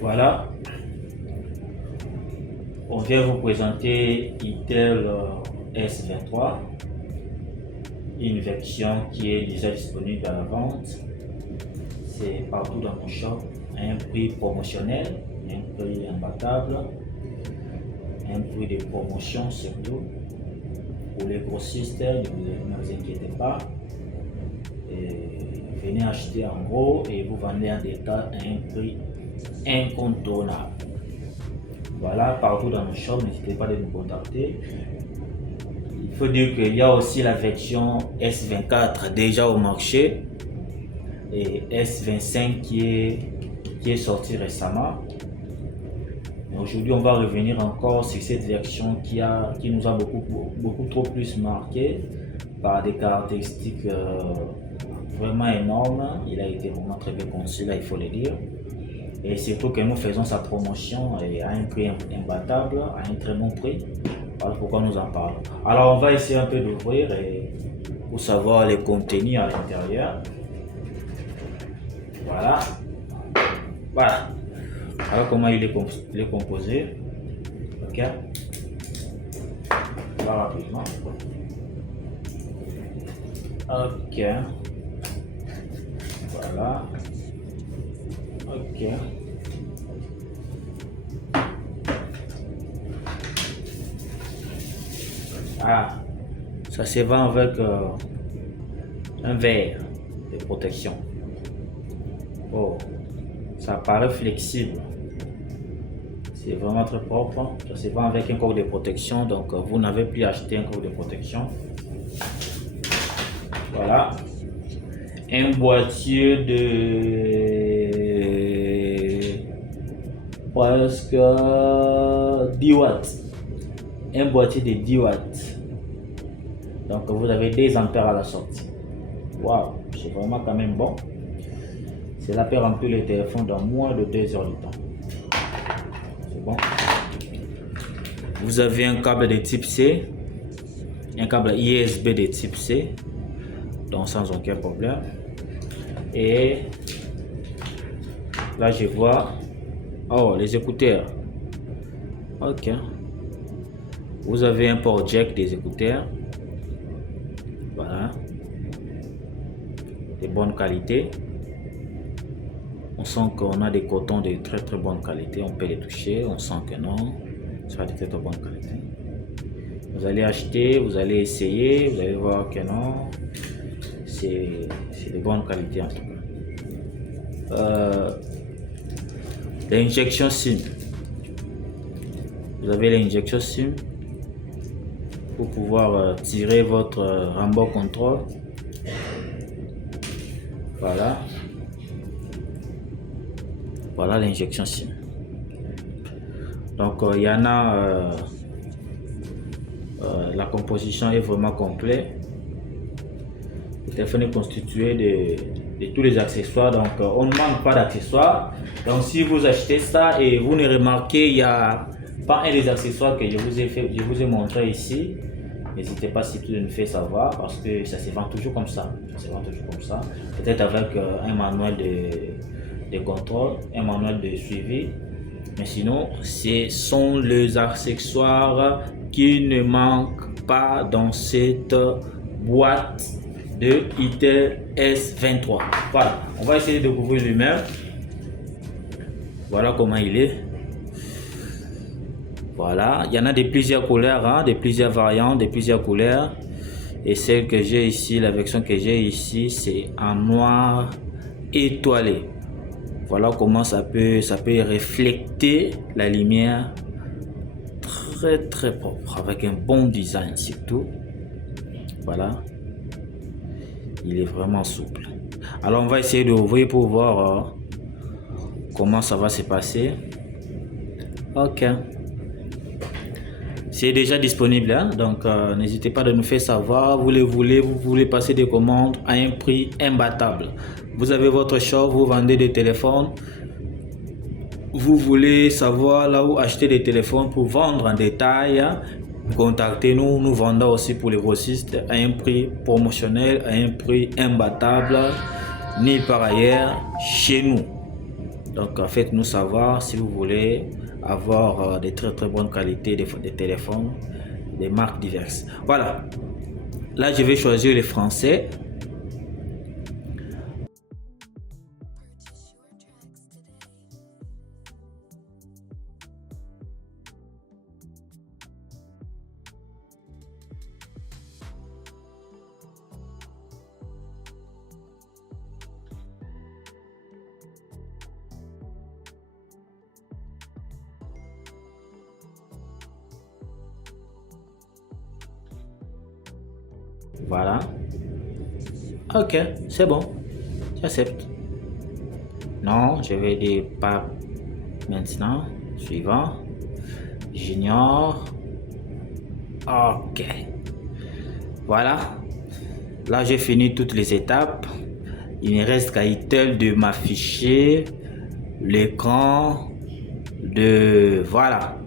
Voilà, on vient vous présenter Itel S23, une version qui est déjà disponible à la vente. C'est partout dans mon shop, à un prix promotionnel, un prix imbattable, un prix de promotion surtout. Pour les grossistes, ne vous inquiétez pas. Venez acheter en gros et vous vendez en détail à un prix incontournable. Voilà, partout dans nos shops, n'hésitez pas à nous contacter. Il faut dire qu'il y a aussi la version S24 déjà au marché et S25 qui est sorti récemment. Aujourd'hui, on va revenir encore sur cette version qui nous a beaucoup trop plus marqué par des caractéristiques vraiment énormes. Il a été vraiment très bien conçu, là il faut le dire. Et surtout que nous faisons sa promotion à un prix imbattable, à un très bon prix. Voilà pourquoi nous en parlons. Alors on va essayer un peu d'ouvrir pour savoir les contenus à l'intérieur. Voilà. Voilà. Alors comment il est composé. Ok. On va rapidement. Ok. Voilà. Ok. Ah, ça se vend avec un verre de protection. Oh, ça paraît flexible. C'est vraiment très propre. Ça se vend avec un corps de protection, donc vous n'avez plus acheté un corps de protection. Voilà. Un boîtier de presque 10 watts. Un boîtier de 10 watts. Donc vous avez 2 ampères à la sortie. Waouh, c'est vraiment quand même bon. Cela peut remplir le téléphone dans moins de 2 heures de temps. C'est bon. Vous avez un câble de type C, un câble USB de type C, donc sans aucun problème. Et là je vois, oh, les écouteurs. Ok. Vous avez un port jack des écouteurs. Voilà. De bonne qualité. On sent qu'on a des cotons de très bonne qualité. On peut les toucher. On sent que non. Ça va de très bonne qualité. Vous allez acheter, vous allez essayer. Vous allez voir que non. C'est de bonne qualité en tout cas. L'injection SIM. Vous avez l'injection SIM pour pouvoir tirer votre remote control. Voilà. Voilà l'injection SIM. Donc il y en a, la composition est vraiment complète. Le téléphone est constitué de tous les accessoires, donc on ne manque pas d'accessoires. Donc si vous achetez ça et vous ne remarquez, il n'y a pas un des accessoires que je vous ai montré ici, n'hésitez pas si tu me fais savoir parce que ça se vend toujours comme ça. Ça se vend toujours comme ça. Peut-être avec un manuel de contrôle, un manuel de suivi. Mais sinon, ce sont les accessoires qui ne manquent pas dans cette boîte de Itel S23. Voilà, on va essayer de découvrir lui-même. Voilà comment il est. Voilà, il y en a de plusieurs couleurs, hein, de plusieurs variantes, de plusieurs couleurs. Et celle que j'ai ici, la version que j'ai ici, c'est en noir étoilé. Voilà comment ça peut refléter la lumière. Très propre, avec un bon design surtout. Voilà. Il est vraiment souple. Alors on va essayer d'ouvrir pour voir comment ça va se passer. Ok. C'est déjà disponible, hein? Donc n'hésitez pas de nous faire savoir. Vous voulez passer des commandes à un prix imbattable. Vous avez votre shop, vous vendez des téléphones. Vous voulez savoir là où acheter des téléphones pour vendre en détail, hein? Contactez-nous, nous vendons aussi pour les grossistes à un prix promotionnel, à un prix imbattable, ni par ailleurs chez nous. Donc faites-nous savoir si vous voulez avoir des très bonnes qualités des téléphones, des marques diverses. Voilà. Là, je vais choisir le français. Voilà. Ok, c'est bon. J'accepte. Non, je vais dire pas maintenant. Suivant. J'ignore. Ok. Voilà. Là, j'ai fini toutes les étapes. Il ne reste qu'à Itel de m'afficher l'écran de... Voilà.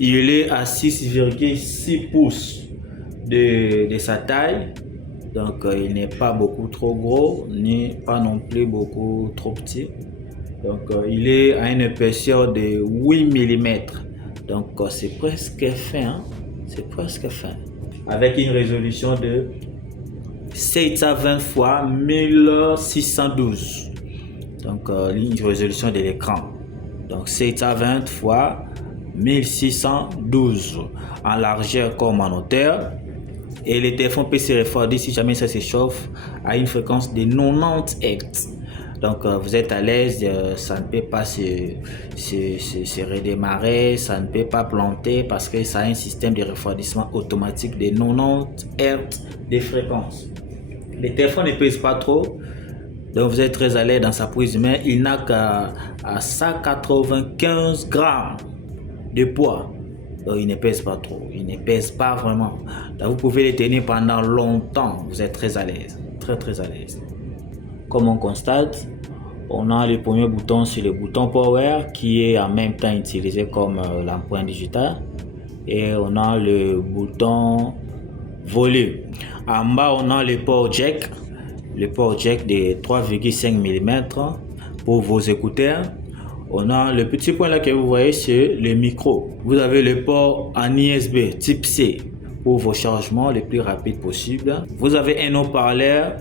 Il est à 6,6 pouces de sa taille. Donc, il n'est pas beaucoup trop gros, ni pas non plus beaucoup trop petit. Donc, il est à une épaisseur de 8 mm. Donc, c'est presque fin. Hein? C'est presque fin. Avec une résolution de 720 x 1612. Donc, une résolution de l'écran. Donc, 720 x 1612 en largeur comme en hauteur. Et le téléphone peut se refroidir si jamais ça s'échauffe à une fréquence de 90 Hz. Donc vous êtes à l'aise, ça ne peut pas se redémarrer, ça ne peut pas planter parce que ça a un système de refroidissement automatique de 90 Hz de fréquence. Le téléphone ne pèse pas trop, donc vous êtes très à l'aise dans sa prise de main. Il n'a qu'à 195 grammes de poids. Donc, il ne pèse pas trop, il ne pèse pas vraiment. Donc, vous pouvez le tenir pendant longtemps, vous êtes très à l'aise, très à l'aise. Comme on constate, on a le premier bouton sur le bouton Power qui est en même temps utilisé comme l'empreinte digitale. Et on a le bouton Volume. En bas, on a le port jack de 3,5 mm pour vos écouteurs. On a le petit point là que vous voyez, c'est le micro. Vous avez le port en USB type C pour vos chargements les plus rapides possibles. Vous avez un haut-parleur,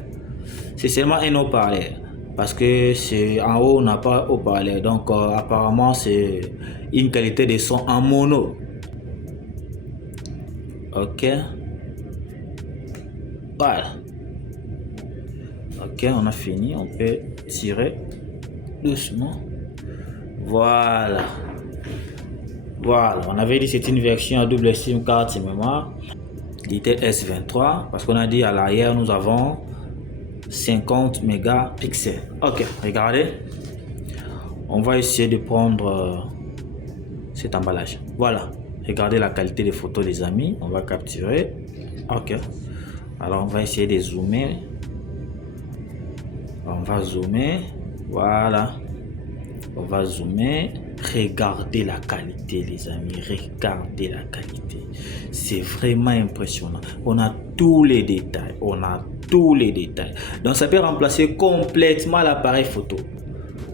c'est seulement un haut-parleur parce que c'est en haut on n'a pas haut-parleur. Donc apparemment c'est une qualité de son en mono. Ok. Voilà. Ok, on a fini. On peut tirer doucement. Voilà. Voilà. On avait dit que c'est une version à double SIM carte mémoire. Itel S23. Parce qu'on a dit à l'arrière, nous avons 50 mégapixels. Ok, regardez. On va essayer de prendre cet emballage. Voilà. Regardez la qualité des photos, les amis. On va capturer. Ok. Alors, on va essayer de zoomer. On va zoomer. Voilà. On va zoomer. Regardez la qualité, les amis. Regardez la qualité. C'est vraiment impressionnant. On a tous les détails. On a tous les détails. Donc, ça peut remplacer complètement l'appareil photo.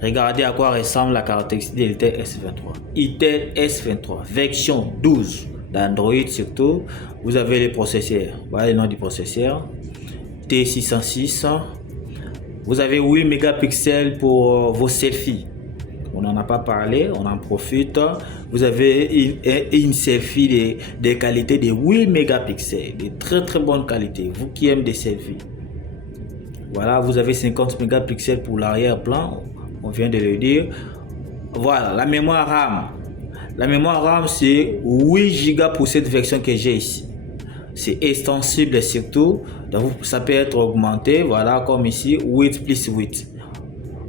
Regardez à quoi ressemble la caractéristique de l'Itel S23. Itel S23, version 12 d'Android surtout. Vous avez les processeurs. Voilà le nom du processeur. T606. Vous avez 8 mégapixels pour vos selfies. On n'en a pas parlé, on en profite. Vous avez une selfie de qualité de 8 mégapixels, de très bonne qualité. Vous qui aimez des selfies. Voilà, vous avez 50 mégapixels pour l'arrière-plan. On vient de le dire. Voilà, la mémoire RAM. La mémoire RAM, c'est 8 Go pour cette version que j'ai ici. C'est extensible surtout. Donc, ça peut être augmenté. Voilà, comme ici, 8 plus 8.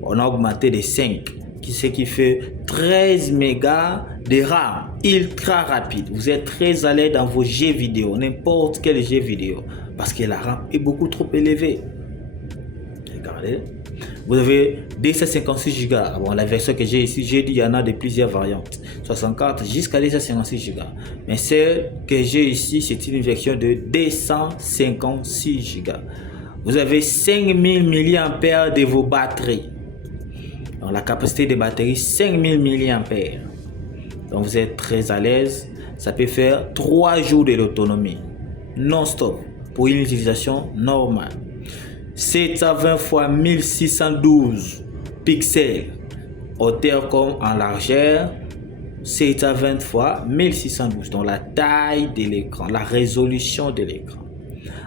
On a augmenté de 5. Ce qui fait 13 mégas de RAM. Ultra rapide. Vous êtes très à l'aise dans vos jeux vidéo. N'importe quel jeu vidéo. Parce que la RAM est beaucoup trop élevée. Regardez. Vous avez 256 Go. Bon, la version que j'ai ici, j'ai dit il y en a de plusieurs variantes. 64 jusqu'à 256 Go. Mais celle que j'ai ici, c'est une version de 256 Go. Vous avez 5000 mAh de vos batteries. Donc la capacité de batterie 5000 mAh. Donc vous êtes très à l'aise. Ça peut faire 3 jours de l'autonomie non-stop pour une utilisation normale. 720 x 1612 pixels, hauteur comme en largeur. 720 x 1612, donc la taille de l'écran, la résolution de l'écran,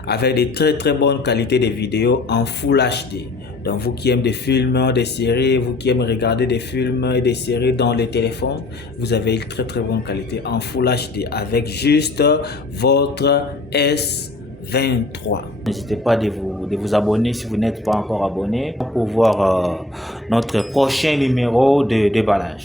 avec de très bonnes qualités de vidéo en Full HD. Donc vous qui aimez des films, des séries, vous qui aimez regarder des films et des séries dans les téléphones, vous avez une très bonne qualité en Full HD avec juste votre S23. N'hésitez pas de vous abonner si vous n'êtes pas encore abonné pour voir notre prochain numéro de déballage.